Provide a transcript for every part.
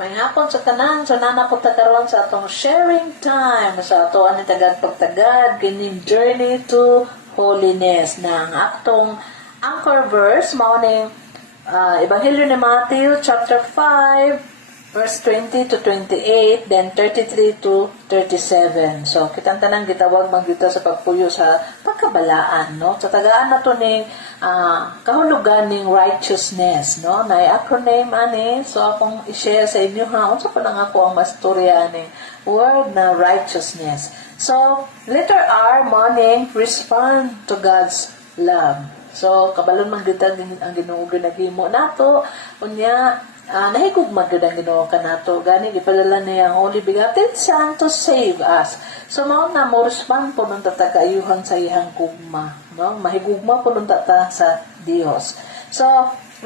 May hapon sa tanan, so nanapot ta karon sa atong sharing time sa ato ani tagad pagtagad kining journey to holiness na ang atong anchor verse mao ning Ebanghelyo ni Matthew chapter 5 verse 20 to 28, then 33 to 37. So, kitang tanang gitawag magdito sa pagpuyo sa pagkabalaan, no? Sa tagaan na to ning kahulugan ning righteousness, no? Na acronym ani, so akong i-share sa inyo ha. Unsa pa lang ako ang mastorya ani word na righteousness. So, letter R, morning, respond to God's love. So, kabalon man gid ang Ginoo ginagimo nato unya nahigugmad gud ang Ginoo kanato gani gipadala niya ang Holy Begotten Son to save us. So mao na mo respond po nung tatagayuhan sa iyang gugma, no? Mahigugma po nung tata sa Dios. So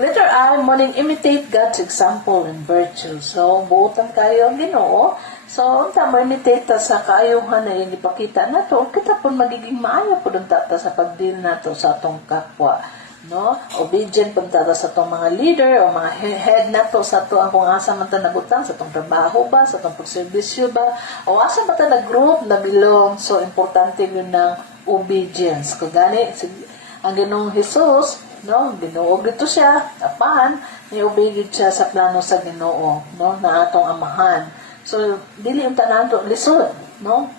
letter I, morning, imitate God's example and virtue. So buotan kayo ang Ginoo. So unta mo imitate ta sa kaayuhan na iyang ipakita nato, kita pun magiging maayo po nung tata sa pagdil nato sa atong kapwa. No, obedient punta sa tong mga leader o mga head nato sa to ang kung asa man ta nabutang sa tong trabaho ba, sa tong pagserbisyo ba, o asa man ta na group na belong. So importante yun ng obedience. Kung gani ang Ginoong Hesus, no, Ginoo dito siya apan ni obedient siya sa plano sa Ginoo, no, na atong amahan. So dili unta nato lisod, no,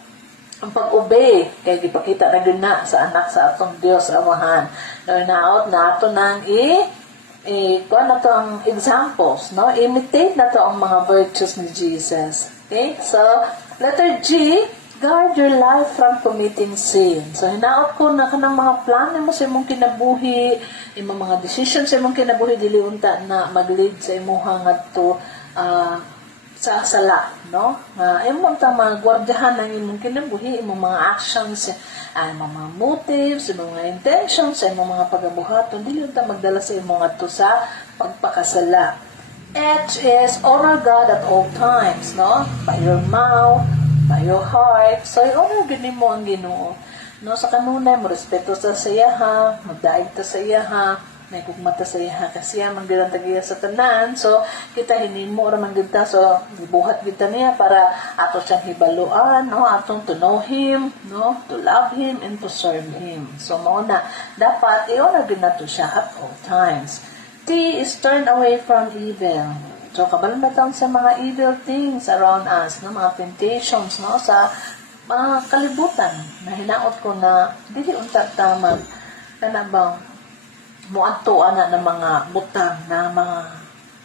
ang pag-obey kay gipakita na din na sa anak sa atong Dios amahan. Naot na ato nang kuan na to ang examples, no? Imitate na to ang mga virtues ni Jesus. Okay? So, letter G, guard your life from committing sin. So, hinaot ko na kanang mga plano mo sa imong kinabuhi, imong mga decisions sa imong kinabuhi dili unta na mag-lead sa imuha ngadto sa sala, no? Imong ta magwardyahan ang imong kinabuhi, imong mga actions, imong mga motives, imong mga intentions, imong mga pagabuhaton, dili ta magdala sa imong adto sa pagpakasala. H is honor God at all times, no? By your mouth, by your heart. So, honor gini mo ang Ginoo. No, sa kanunay mo respeto sa sayaha, magdaig ta sa iyaha, may kugmata sa iya kasi manggilan tagiya sa tanan. So kita hinimo ra man gidta, so gibuhat gidta niya para ato siyang hibaluan, no, atong to know him, no, to love him and to serve him. So mao na dapat i-honor gid nato siya at all times. T is turn away from evil. So kabalon naton sa mga evil things around us, no, mga temptations, no, sa mga kalibutan na hinaot ko na dili unta tama kana bang muadto ana ng mga butang na mga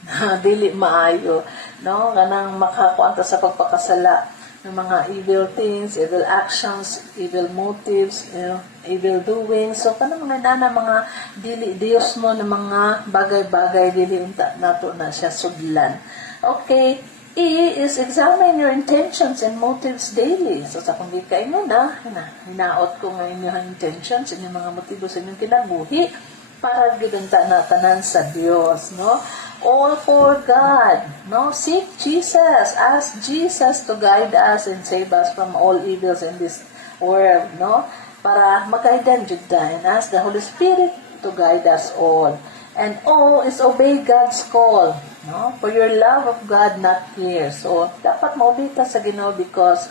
na dili maayo, no, kanang makakuanta sa pagpakasala ng mga evil things, evil actions, evil motives, you know, evil doing. So kanang na mga dili Dios mo na mga bagay-bagay dili unta nato na siya sudlan. Okay, E is examine your intentions and motives daily. So sa kung di kayo na hinaot ko nga inyong intentions, inyong mga motibo sa inyong kinabuhi para gidunta na tanan sa Dios, no? All for God, no? Seek Jesus, ask Jesus to guide us and save us from all evils in this world, no? Para magaidan jud ta, and ask the Holy Spirit to guide us all. And O is obey God's call, no? For your love of God not here. So dapat maobey ta sa Ginoo because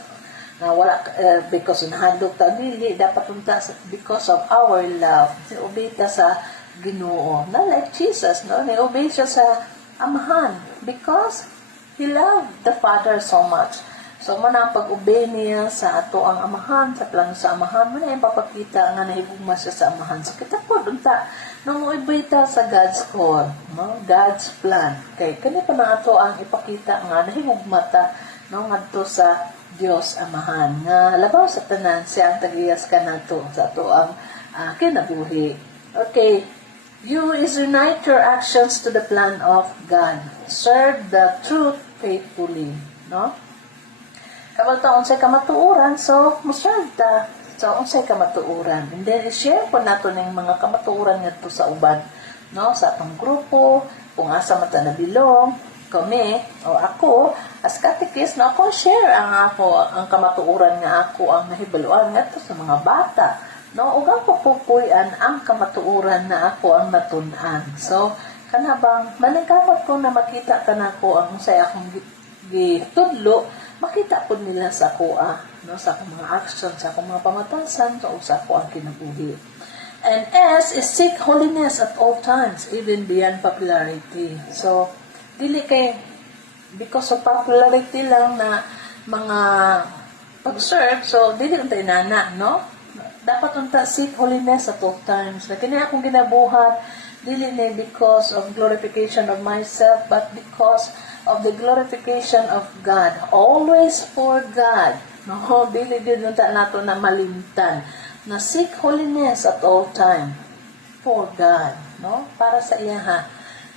because unhandog ta dili dapat unta because of our love. Obey ta sa Ginoo. Na like Jesus, no? Ni-obey siya sa amahan because He loved the Father so much. So, man ang pag-obey niya sa ato ang amahan, sa plano sa amahan, man ang papakita nga nahigugma siya sa amahan. So, kita po, dunta, nung obey ta sa God's call, no? God's plan. Kay, kani pa na ato ang ipakita nga nahigugma ta, no? Ngadto sa Dios amahan. Nga, labaw sa tanan, siya ang tagiyas ka nato sa ato ang kinabuhi. Okay. You is unite your actions to the plan of God. Serve the truth faithfully, no? Kapag ta unsay kamatuoran, so mo-serve ta. So unsay kamatuoran. And then i-share po nato ning mga kamatuoran ngadto sa uban, no? Sa atong grupo, kung asa man ta nabilong, kami o ako as katikis na ako share ang kamatuoran nga ako ang nahibaluan ngadto sa mga bata. No, ug ang papupuy-an ang kamatuoran na ako ang natun-an. So, kanabang maningkamot ko na makita ka na ko ang say akong gitudlo, makita po nila sa kuha, no, sa akong mga action, sa akong mga pamatasan, sa ako ang kinabuhi. And S is seek holiness at all times, even beyond popularity. So, dili kay, because of popularity lang na mga pag-serve, so dili untay nana, no? Dapat unta seek holiness at all times. Na kini akong ginabuhat, dili ni because of glorification of myself, but because of the glorification of God. Always for God. No, dili din unta nato na malimtan. Na seek holiness at all time for God, no? Para sa iya ha.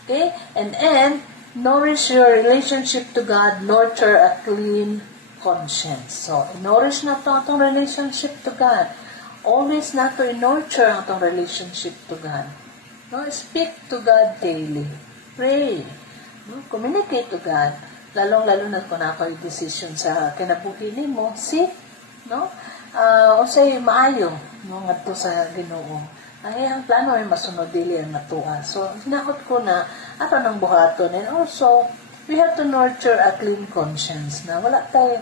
Okay? And nourish your relationship to God, nurture a clean conscience. So, nourish na to atong relationship to God. Always na to nurture atong relationship to God. No, speak to God daily. Pray. No, communicate to God. Lalong-lalo na kung ako yung decision sa kinabuhi nimo, seek, no? O say maayo, no, ngadto sa Ginoo. Ay ang plano ay masunod dili ang natuwa. So, hinakot ko na ato nang buhaton. And also, we have to nurture a clean conscience na wala tayo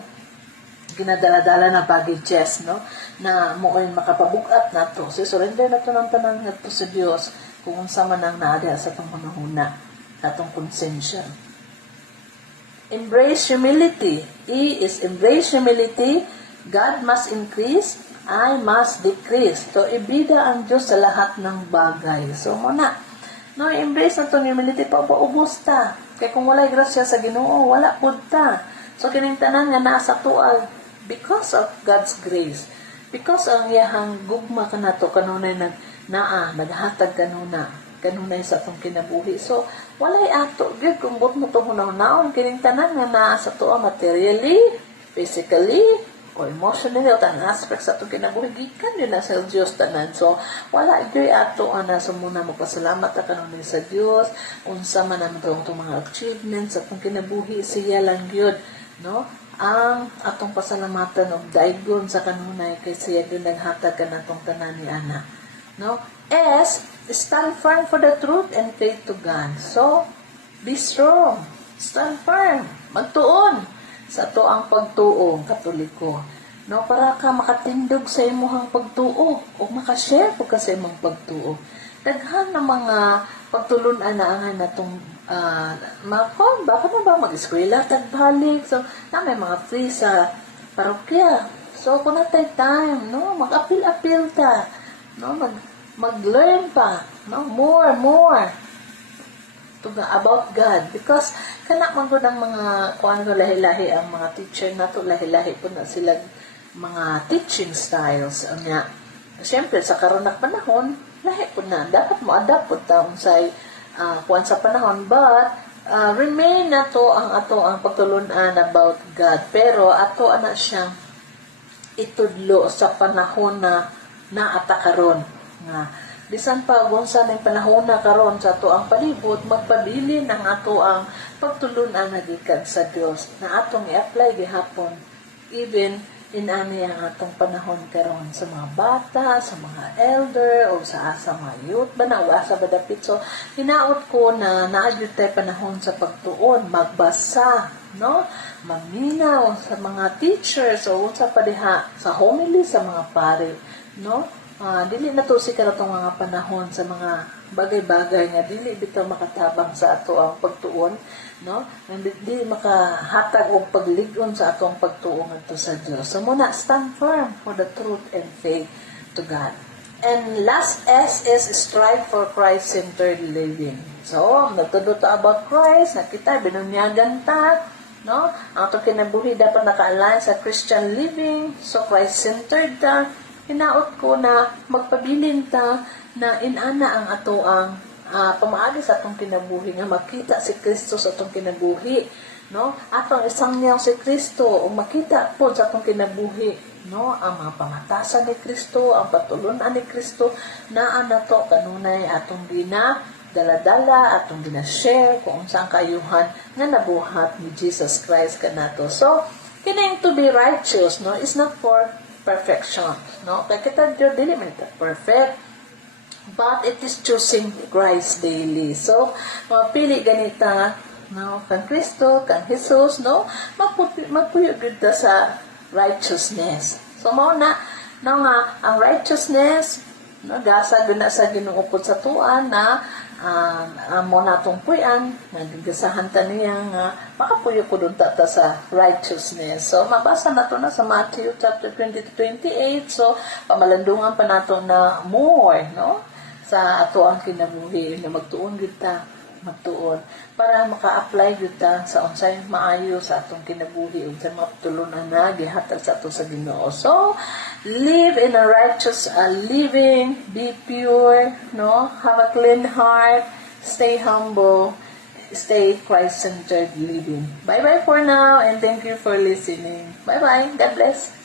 ginadala-dala na baggages, no? Na mooy makapabugat na to. So, surrender na to ng tanang ngadto sa Dios kung unsa man ang naada sa itong manahuna, atong konsensya. Embrace humility. E is embrace humility. God must increase, I must decrease. So, ibida ang Diyos sa lahat ng bagay. So, muna, no, embrace na itong humility, paubos ta. Kaya kung wala'y grasya sa Ginoo, wala po ta. So, kinintanan nga nasa tual, because of God's grace. Because ang iyahang gugma ka na to, kanunay naghatag kanunay sa itong kinabuhi. So, wala'y ato, good, kung buot mo itong hunaw-naon, kinintanan nga nasa tual, materially, physically, o emotionally, o tanang aspect sa itong kinabuhi, gikan yun na sa Diyos tanan. So, wala ito'y ato, so muna magpasalamat na kanunay sa Diyos, unsa man naman itong mga achievements sa itong kinabuhi, siya lang yun, no? Ang atong pasalamatan og daigon sa kanunay kay siya yun naghatag ka na itong tanan ni Ana. No? S, stand firm for the truth and faith to God. So, be strong. Stand firm. Magtuon sa to ang pagtuo, Katoliko. No, para ka makatindog sa imuhang pagtuo o makashare po ka sa imong pagtuo. Daghan na mga pagtulunan na ang natong bakit na ba mag-eskwela, tagbalik. So, na may mga free sa parokya. So, kung natay time, no, mag-appeal ta. No, mag-learn pa. No, more. About God. Because, kanak man ko ng mga, kung ano lahi-lahi ang mga teacher na to, lahi-lahi po na sila mga teaching styles. Siyempre, sa karonak panahon, lahi po na. Dapat mo adapt po taong kuwan sa panahon, but remain na to ang pagtulunan about God. Pero ato ana siyang itudlo sa panahon na naatakaron nga bisan pa unsa ning panahon na karon sa ato ang palibot, magpabilin ang ato ang pagtulunan na gikan sa Dios na atong i-apply gihapon even inani ang atong panahon karon sa mga bata, sa mga elder, o sa mga youth, ba na, o asa ba dapit. So, hinaot ko na naadyo tayo panahon sa pagtuon, magbasa, no? Maminaw sa mga teachers, o sa padiha, sa homily, sa mga pare, no? Dili na to si karatong mga panahon sa mga bagay-bagay nga dili bitaw makatabang sa ato ang pagtuon, no? Hindi makahatag og pagligon sa atong pagtuon ngadto sa Dios. So muna, stand firm for the truth and faith to God. And last S is strive for Christ-centered living. So, nagtudto ta about Christ, nakita binunyagan ta, no? Ang atong kinabuhi dapat naka-align sa Christian living. So Christ-centered ta. Hinaot ko na magpabilin ta na inana ang ato ang pamaagi sa atong kinabuhi nga makita si Kristo sa atong kinabuhi, no? Atong isang niyaw si Kristo o makita po sa atong kinabuhi, no? Ang mga pamatasan ni Kristo, ang patulunan ni Kristo na nato kanunay atong dala-dala atong gina-share kung unsang kayuhan nga nabuhat ni Jesus Christ kanato. So, kining to be righteous, no, is not for perfection, no? Kaya kita dili man perfect. but it is choosing Christ daily. So, mapili ganita, no, kang Kristo, kang Jesus, no, magpuyo gud ta sa righteousness. So, mao na, no nga, ang righteousness, no, gasa gud na sa Ginoo pod sa tuan na mo natong puyan, nagigasahan ta niya nga makapuyo ko dun ta sa righteousness. So, mabasa na to na sa Matthew chapter 20-28. So, pamalandungan pa nato na more, no? Sa ato ang kinabuhi, na magtuon kita, magtuon. Para maka-apply kita sa unsay maayo sa atong kinabuhi, unsay mapatulunan na, gihatag sa ato sa Ginoo. So, live in a righteous living, be pure, no? Have a clean heart, stay humble, stay Christ-centered living. Bye-bye for now, and thank you for listening. Bye-bye. God bless.